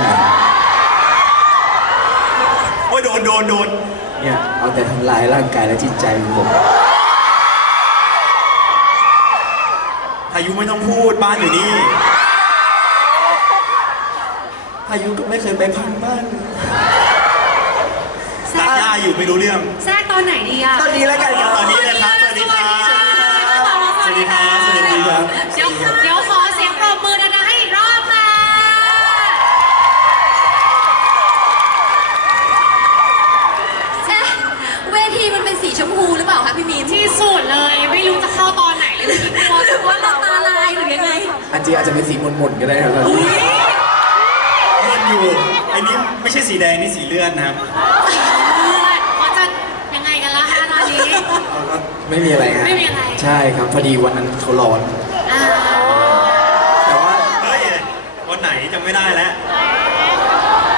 ไปนะจริงเหรอโอ้ยโดนโดนโดนเนี่ยเอาแต่ทำลายร่างกายและจิตใจของผมพายุไม่ต้องพูดบ้านอยู่นี่พายุก็ไม่เคยไปพังบ้านตัดหญ้าอยู่ไม่รู้เรื่อง แทรกตอนไหนดีอะตอนนี้แล้วกันครับ ตอนนี้เลยครับสวัสดีครับสวัสดีครับสวัสดีครับ เดี๋ยวเดี๋ยวขอเสียงปรบมือดังๆให้อีกรอบค่ะ เอ๊ะเวทีมันเป็นสีชมพูหรือเปล่า คะพี่มีนที่สุดเลย ไม่รู้จะเข้าตอนไหนเลยกลัวหรือว่าเราตาลายหรือยังไงอันจริงอาจจะเป็นสีมนๆก็ได้นะครับเลือดอยู่ไอ้นี่ไม่ใช่สีแดงนี่สีเลือดนะครับเขาจะยังไงกันล่ะคะตอนนี้ ไม่มีอะไรฮะไม่มีอะไร ใช่ครับพอดีวันนั้นเขาร้อน อ่าแต่ว่าเฮ้ยวันไหนจำไม่ได้แล้ว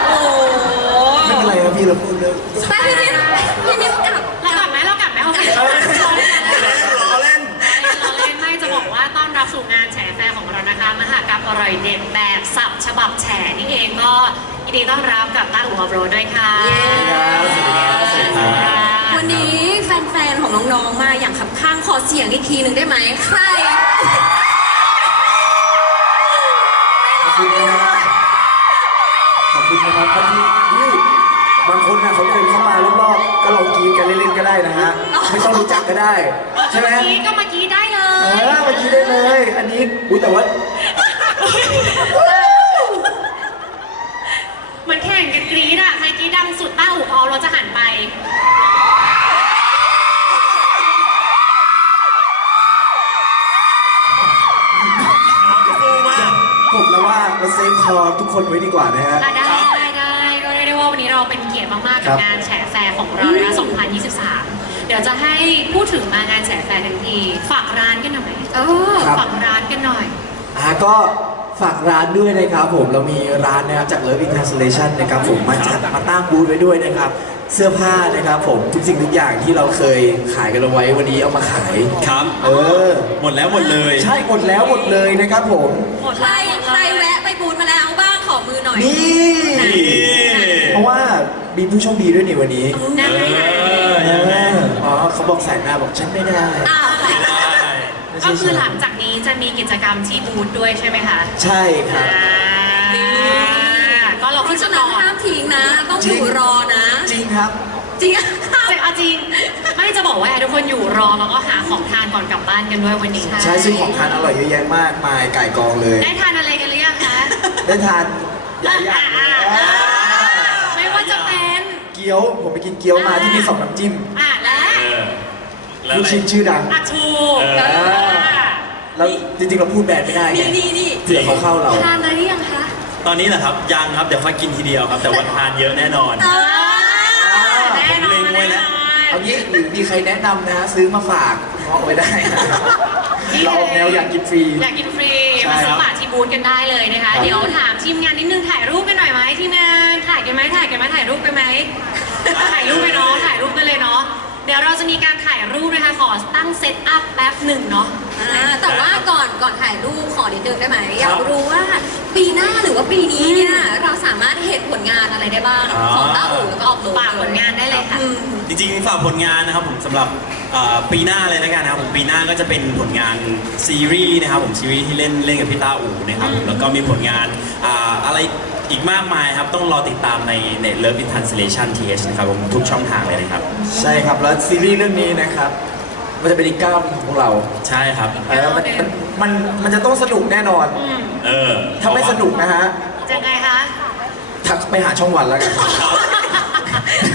โอ้โห ไม่เป็นไรครับพี่เราพูดเรื่อง นะคะมหากรรมอร่อยเด็ดแบบสับฉบับแฉนี่เองก็ยินดีต้อนรับกับต้าอู่ออฟโรดด้วยค่ะสวัสดีครับสวัสดีครับ วันนี้แฟนๆ ของน้องๆ มาอย่างขับข้างขอเสียงอีกทีหนึ่งได้ไหมใครขอบคุณนะครับขอบคุณนะครับบางทีนี่บางคนนะเขาเดินเข้ามารอบๆก็ลองกรีดกันเล่นๆก็ได้นะฮะ ไม่ต้องรู้จักก็ได้ ใช่ไหมเมื่อกี้ก็เมื่อกี้ได้เลเออเมื่อกี้ได้เลย อันนี้อุ้ยแต่ว่าเหมือนแข่งกันกรี๊ดอะใครกรี๊ดดังสุดต้าอู่ออฟเราจะหันไปมากผมแล้วว่าเราเซฟคอทุกคนไว้ดีกว่านะฮะได้ได้ได้ก็เรียกได้ว่าวันนี้เราเป็นเกียรติมากๆครักับบงานแฉแฟร์ของเรานะคะ2023 เดี๋ยวจะให้พูดถึงมางานแฉแฟร์ทันที ฝากร้านกันหน่อยเออครับ ฝากร้านกันหน่อย อ่าก็ฝากร้านด้วยนะครับผมเรามีร้านนะครับจาก Love in Translation นะครับผมมาจัดมาตั้งบูธไว้ด้วยนะครับ เสื้อผ้านะครับผมทุกสิ่งทุกอย่างที่เราเคยขายกันเอาไว้วันนี้เอามาขาย ครับ เออ หมดแล้วหมดเลย ใช่หมดแล้วหมดเลยนะครับผม หมดใครแล้วใครแวะไปบูธมาแล้วบ้างขอมือหน่อยนี่ นี่ เพราะว่ามีผู้โชคดีด้วยนี่วันนี้ นั่นไงเออยังไง อ๋อเขาบอกแสนหน้าบอกฉันไม่ได้อ้าวไม่ได้ไม่ใช่ก็คือหลังจากนี้จะมีกิจกรรมที่บูธด้วยใช่ไหมคะใช่ครับ อ่าก็เราเพก็ราะจะฉะรนั้นอห้ามทิ้งนะ ต้องอยู่รอนะ จริงครับ จริงอะแต่เอาจริงไม่จะบอกว่าทุกคนอยู่รอแล้วก็หาของทานก่อนกลับบ้านกันด้วยวันนี้ใช่ซึ่งของทานอร่อยเยอะแยะมากมายไก่กองเลย ได้ทานอะไรกันหรือยังคะได้ทานหลายอย่างเลยอ่าไม่ว่าจะเป็น เกี๊ยวผมไปกินเกี๊ยวมาที่มีสองน้ำจิ้ม อะและเออแล้วลูอะกไรชิ้นชื่อดัง อะถูกเออ แล้วจริงๆเราพูดแบรนด์ไม่ได้ไงนี่นี่นี่เผื่อเขาเข้าเรา ทานอะไรหรือยังคะตอนนี้เหรอครับยังครับเดี๋ยวค่อยกินทีเดียวครับ แต่วันทานเยอะแน่นอน เออแน่นอนผมเล็งไว้แน่แล้วนอนเอางี้หรือมีใครแนะนำนะฮะซื้อมาฝากน้องไว้ได้นะเราออกแนวอยากกินฟรี อยากกินฟรีใช่มาซื้ครัอบบัตรที่บูธกันได้เลยนะคะ ครับ เดี๋ยวถามทีมงานนิดนึงถ่ายรูปกันหน่อยไหมทีมงานถ่ายกันไหมถ่ายกันไหมถ่ายรูปกันไหมถ่ายรูป เนาะเดี๋ยวเราจะมีการถ่ายรูปนะคะ ขอตั้งเซตอัพแป๊บหนึ่งเนาะอ่าแต่ว่าก่อนก่อนถ่ายรูปขอนิดนึงได้ไหมอยากรู้ว่าปีหน้าหรือว่าปีนี้เนี่ยเราสามารถเห็นผลงานอะไรได้บ้างอ๋อ ของต้าอู่แล้วก็ออกโรดฝากผลงานได้เลยค่ะ อืม จริงๆฝากผลงานนะครับผมสำหรับเอ่อปีหน้าเลยนะกันนะครับผมปีหน้าก็จะเป็นผลงานซีรีส์นะครับผมซีรีส์ที่เล่นเล่นกับพี่ต้าอู่นะครับผมแล้วก็มีผลงานอ่าอะไร อีกมากมายครับ ต้องรอติดตามใน Net Love in Translation TH นะครับผมทุกช่องทางเลยนะครับ ใช่ครับ แล้วซีรีส์เรื่องนี้นะครับ มันจะเป็นอีกก้าวหนึงของพวกเราใช่ครับ เออมันมันมันมันจะต้องสนุกแน่นอนอืมเออถ้าไม่สนุกนะฮะจะไงคะ ทักไปหาช่องวันแล้วกัน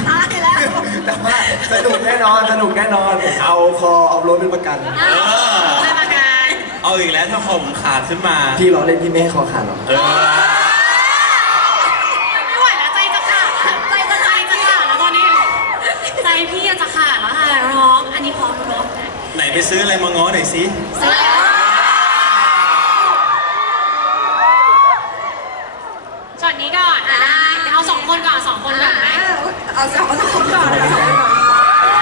ตายแล้วแต่ว่าสนุกแน่นอนสนุกแน่นอน เอาคอเอารถเป็นประกัน อ้าวไม่ประกันเอาอีกแล้วถ้าคอผมขาดขึ้นมา พี่ล้อเล่นพี่ไม่ให้คอขาดหรอก เออ ไม่ไหวแล้วใจจะขาดใจจะใจจะขาดแล้วตอนนี้ ใจพี่จะขาดแล้วค่ะร้อง อันนี้พร้อมเนาะ ไหนไปซื้ออะไรมาง้อหน่อยสิซื้อแล้วช็อตนี้ก่อนอะเดี๋ยวเอาสองคนก่อนสองคนก่อนไหมเอาสองเอาสองก่อนเอาสองก่อน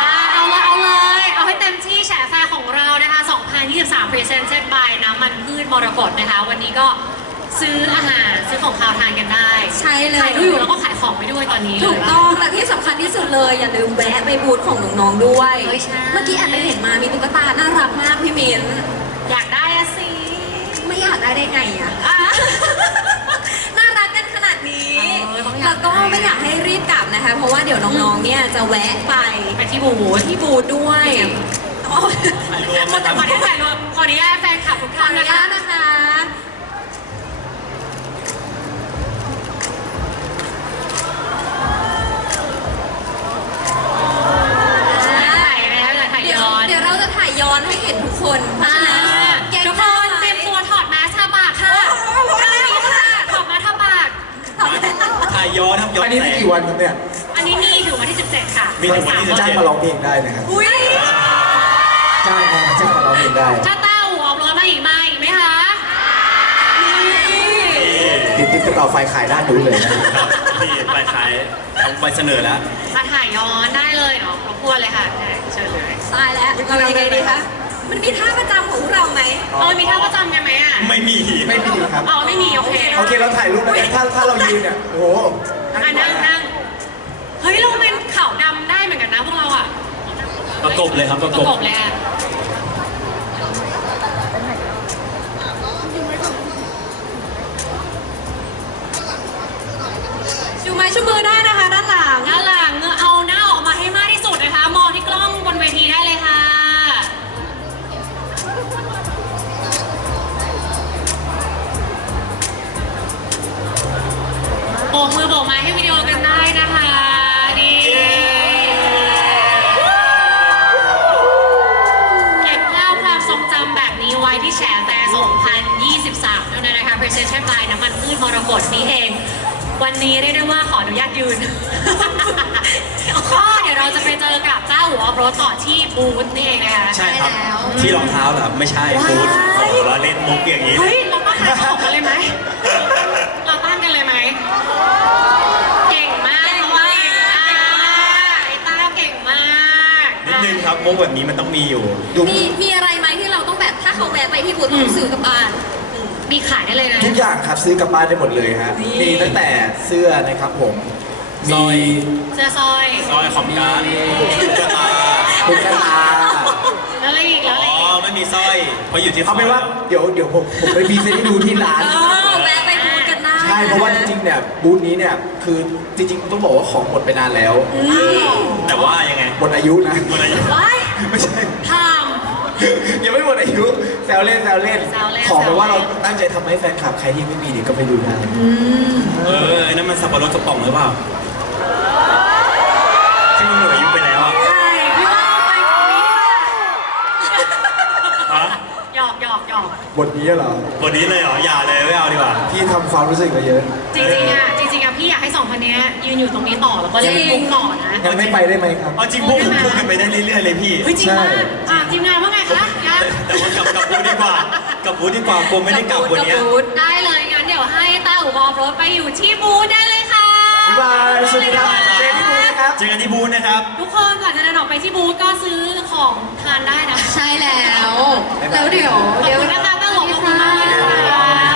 อะเอาเลยเอาเลย เอาให้เต็มที่แฉแฟร์ของเรานะคะ 2023 Presented by น้ำมันพืชมรกตนะคะ วันนี้ก็ ซื้ออาหารซื้อของคาวทานกันได้ใช่เลย ขายรูปอยู่แล้วก็ขายของไปด้วยตอนนี้ ถูกเลยต้องแต่ที่สำคัญที่สุดเลย อย่าลืมแวะไปบูธของน้องๆด้วย เฮ้ยใช่ เมื่อกี้แอบไปเห็นมามีตุ๊กตาน่ารักมากพี่มิ้นอยากได้อะสิไม่อยากได้ได้ไงอะ อะ น่ารักกันขนาดนี้เออต้องอยาแล้กวก็ไม่อยากให้รีบกลับนะคะ เพราะว่าเดี๋ยวน้องๆเนี่ยจะแวะไปไปที่บูธ ที่บูธด้วยอ๋อถ่ายรวมขอนะครับอนุญาตถ่ายรวมขออนุญาตแฟนคลับทุกขอท่าอนนุนะญาคะตนะคะ ถ่ายแล้วถ่าย เดี๋ยว ย้อน เดี๋ยวเราจะถ่ายย้อนให้เห็นทุกคนเพราะฉะนั้นแกทุกคนเตรียมตัวถอดแมสทาปากค่ะใช่ค่ะถอดแมสทาปาก ถ่ายย้อนครับย้อนอันนี้แสมีง กี่วันครับเนี่ยอันนี้มีถึงวันที่ 17 ค่ะมีถึงวันที่ จ้างมาร้องเพลงได้นะครับอุ้ยจ้างมาจ้างมาร้องเพลงได้ ถ้าเต้าออกรถมาอีกไหมอีกไหมคะนี่ติดติดต่อไฟขายด้านนู้นเลยนะนี่ไปขายเอาไปเสนอแล้ว มาถ่ายย้อนได้เลยเนาะรบกวนเลยค่ะได้เชิญเลย ตายแล้วเรายังไงดีคะ มันมีท่าประจำของพวกเราไหมเออมีท่าประจำกันไหมอะไม่มีไม่มีครับ อ๋อไม่มีโอเคโอเคเราถ่ายรูปแล้วกันถ้าถ้าเรายืนเนี่ยโอ้โหอะนั่งนั่งเฮ้ยเราเป็นขาวดำได้เหมือนกันนะพวกเราอะประกบเลยครับประปกระบกบเลยอะชูไม้ชูมือได้นะคะ นะคะ Presentation by น้ำมันพืชมรกตนี่เอง วันนี้เรียกได้ว่าขออนุญาตยืน ก็เดี๋ยวเราจะไปเจอกับเจ้าหัวรถต่อที่บูธนี่เองนะคะ ใช่ครับใช่แล้ว ที่รองเท้าเหรอครับไม่ใช่ฟูดว้ายโอ้โหเราเล่นมุกอย่างนี้ เฮ้ย เราก็หาของกันเลยไหม เราตั้งกันเลยไหม เก่งมากเพราะว่าอ่าไอ้ต้าเก่งมากนิดนึงครับมุกแบบนี้มันต้องมีอยู่ ดูมีมีอะไรไหมที่เราต้องแบบถ้าเขาแวะไปที่บูธต้องซื้อกลับบ้าน มีขายได้เลยนะ ทุกอย่างครับซื้อกลับบ้านได้หมดเลยฮะนี่ มีตั้งแต่เสื้อนะครับผมซมีอยเสื้อซอย ซอยคอมการ์ดตุ๊กตาตุ๊กตาแล้วอะไรอีกอ๋แล้วอะไรออีกไม่มีสร้อย เพราะอยู่ที่เอาเป็นว่าเดี๋ยวเดี๋ยวผมผมไปพรีเซนต์ให้ดูที่ร้าน เออแวะไปบูธกันได้ใช่เพราะว่าจริงๆเนี่ยบูธนี้เนี่ยคือจริงๆต้องบอกว่าของหมดไปนานแล้วแต่ว่ายังไงหมดอายุนะ หมดอายุว้ายไม่ใช่ ท ยังไม่หมดอายุแซวเล่นแซวเล่น แซวเล่นของแบบว่าแซวเราเล่นตั้งใจทำให้แฟนคลับใครที่ไม่มีเนี่ยก็ไปดูได้เออไอ้นั่นมันสับปะรดกระป๋องหรือเปล่าที่มันหมดอายุไปแล้วอะำใช่พี่ว่าเอาไปตรงนี้ดีกว่าฮะหยอกหยอกหยอกบทนี้เหรอ วันนี้เลยเหรออย่าเลยไม่เอาดีกว่า พี่ทำความรู้สึกมาเยอะ จริงๆอะจริงๆอะพี่อยากให้สองคนเนี้ยยืนอยู่ตรงนี้ต่อแล้วก็เล่นมุกต่อนะ ยังไม่ไปได้ไหมครับ เอาจริงพวกผมพูดกันไปได้เรื่อยๆเลยพี่ เฮ้ยจริงมากใช่อะทีมงานว่า ดีกว่า กับบูธดีกว่ากลัวไม่ได้กลับวันเนี้ยกับบูธได้เลยงั้นเดี๋ยวให้ต้าอูบอมรถไปอยู่ที่บูธได้เลยค่ะบ๊ายบายสวัสดีครับเจอที่บูธนะครับ เจอกันที่บูธนะครับ ทุกคนก่อนจะเดินออกไปที่บูธก็ซื้อของทานได้นะใช่แล้ว แล้วเดี๋ยวขอบเดี๋ยวคุณนะคะต้าอูขอบคุณมากเลยนะคะ